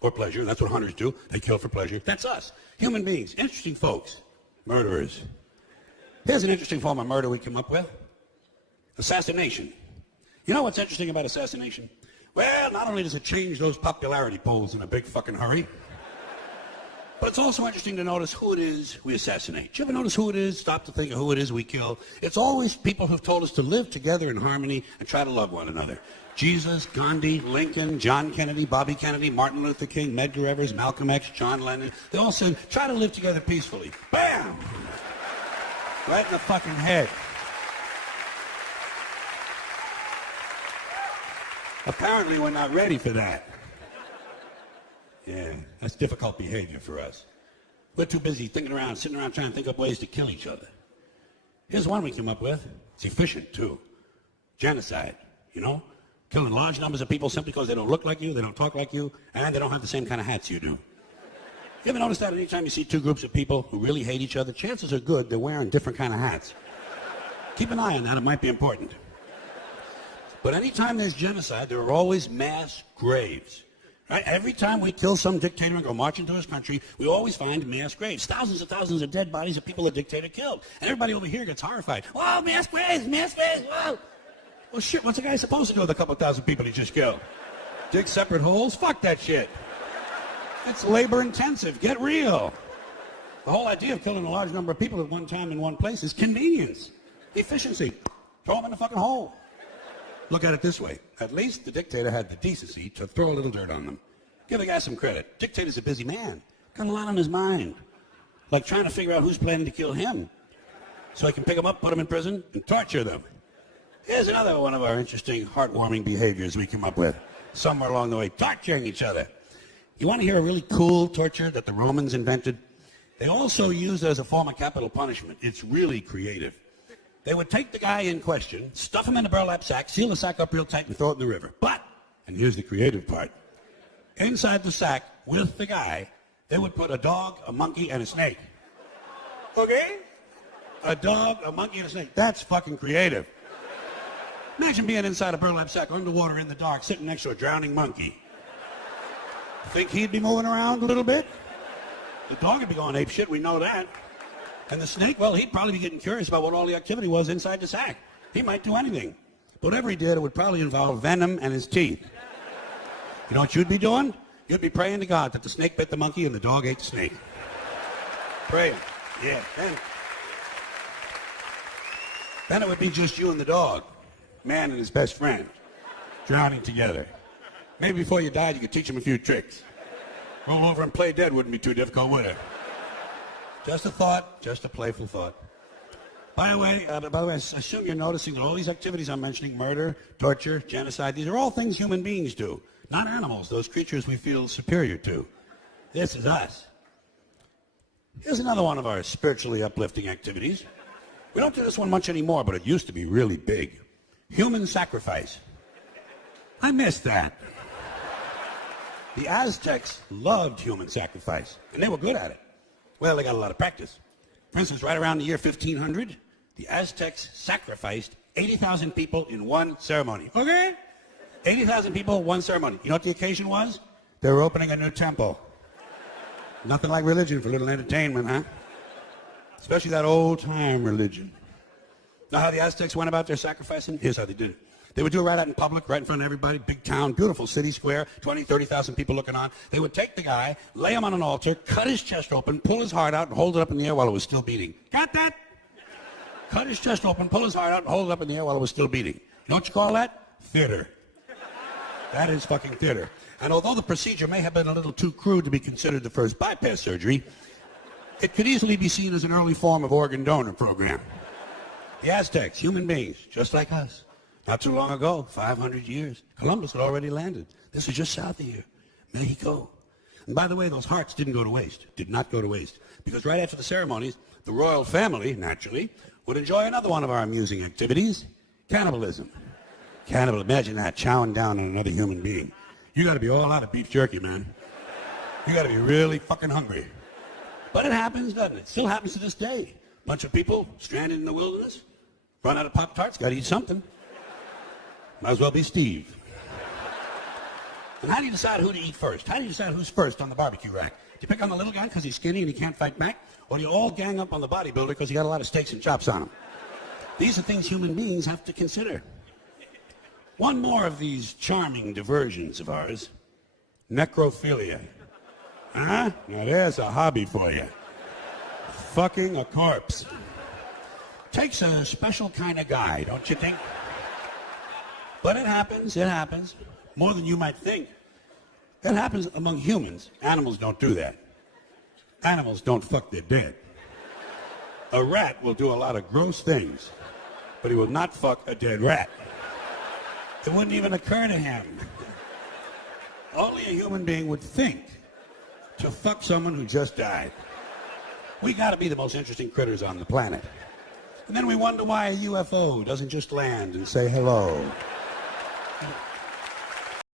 or pleasure. That's what hunters do. They kill for pleasure. That's us, human beings, interesting folks, murderers. Here's an interesting form of murder we come up with. Assassination. You know what's interesting about assassination? Well, not only does it change those popularity polls in a big fucking hurry, but it's also interesting to notice who it is we assassinate. Do you ever notice who it is? Stop to think of who it is we kill. It's always people who've told us to live together in harmony and try to love one another. Jesus, Gandhi, Lincoln, John Kennedy, Bobby Kennedy, Martin Luther King, Medgar Evers, Malcolm X, John Lennon. They all said, try to live together peacefully. Bam! Right in the fucking head. Apparently we're not ready for that. Yeah, that's difficult behavior for us. We're too busy sitting around trying to think up ways to kill each other. Here's one we came up with. It's efficient, too. Genocide, you know? Killing large numbers of people simply because they don't look like you, they don't talk like you, and they don't have the same kind of hats you do. You ever notice that anytime you see two groups of people who really hate each other, chances are good they're wearing different kind of hats. Keep an eye on that, it might be important. But anytime there's genocide, there are always mass graves. Right? Every time we kill some dictator and go marching to his country, we always find mass graves. Thousands of dead bodies of people the dictator killed. And everybody over here gets horrified. Whoa, mass graves, whoa. Well, shit, what's a guy supposed to do with a couple thousand people he just killed? Dig separate holes? Fuck that shit. It's labor intensive. Get real. The whole idea of killing a large number of people at one time in one place is convenience. Efficiency. Throw them in the fucking hole. Look at it this way. At least the dictator had the decency to throw a little dirt on them. Give the guy some credit. Dictator's a busy man. Got a lot on his mind. Like trying to figure out who's planning to kill him. So he can pick them up, put them in prison, and torture them. Here's another one of our interesting, heartwarming behaviors we came up with. Somewhere along the way, torturing each other. You want to hear a really cool torture that the Romans invented? They also used it as a form of capital punishment. It's really creative. They would take the guy in question, stuff him in a burlap sack, seal the sack up real tight, and throw it in the river. But, and here's the creative part, inside the sack with the guy, they would put a dog, a monkey, and a snake. Okay? A dog, a monkey, and a snake. That's fucking creative. Imagine being inside a burlap sack, underwater in the dark, sitting next to a drowning monkey. Think he'd be moving around a little bit? The dog would be going ape shit, we know that. And the snake, well, he'd probably be getting curious about what all the activity was inside the sack. He might do anything. But whatever he did, it would probably involve venom and his teeth. You know what you'd be doing? You'd be praying to God that the snake bit the monkey and the dog ate the snake. Praying. Yeah. Then it would be just you and the dog. Man and his best friend. Drowning together. Maybe before you died, you could teach him a few tricks. Roll over and play dead wouldn't be too difficult, would it? Just a thought, just a playful thought. By the way, I assume you're noticing that all these activities I'm mentioning, murder, torture, genocide, these are all things human beings do, not animals, those creatures we feel superior to. This is us. Here's another one of our spiritually uplifting activities. We don't do this one much anymore, but it used to be really big. Human sacrifice. I missed that. The Aztecs loved human sacrifice, and they were good at it. Well, they got a lot of practice. For instance, right around the year 1500, the Aztecs sacrificed 80,000 people in one ceremony. Okay? 80,000 people, one ceremony. You know what the occasion was? They were opening a new temple. Nothing like religion for a little entertainment, huh? Especially that old-time religion. Now how the Aztecs went about their sacrificing? Here's how they did it. They would do it right out in public, right in front of everybody, big town, beautiful city square, 20, 30,000 people looking on. They would take the guy, lay him on an altar, cut his chest open, pull his heart out, and hold it up in the air while it was still beating. Got that? Cut his chest open, pull his heart out, and hold it up in the air while it was still beating. You know what you call that? Theater. That is fucking theater. And although the procedure may have been a little too crude to be considered the first bypass surgery, it could easily be seen as an early form of organ donor program. The Aztecs, human beings, just like us. Not too long ago, 500 years, Columbus had already landed. This is just south of here, Mexico. And by the way, those hearts didn't go to waste, did not go to waste. Because right after the ceremonies, the royal family, naturally, would enjoy another one of our amusing activities, cannibalism. Imagine that, chowing down on another human being. You got to be all out of beef jerky, man. You got to be really fucking hungry. But it happens, doesn't it? Still happens to this day. Bunch of people stranded in the wilderness, run out of Pop-Tarts, got to eat something. Might as well be Steve. And how do you decide who to eat first? How do you decide who's first on the barbecue rack? Do you pick on the little guy because he's skinny and he can't fight back? Or do you all gang up on the bodybuilder because he got a lot of steaks and chops on him? These are things human beings have to consider. One more of these charming diversions of ours. Necrophilia. Huh? Now there's a hobby for you. Fucking a corpse. Takes a special kind of guy, don't you think? But it happens. More than you might think. It happens among humans. Animals don't do that. Animals don't fuck their dead. A rat will do a lot of gross things, but he will not fuck a dead rat. It wouldn't even occur to him. Only a human being would think to fuck someone who just died. We gotta be the most interesting critters on the planet. And then we wonder why a UFO doesn't just land and say hello.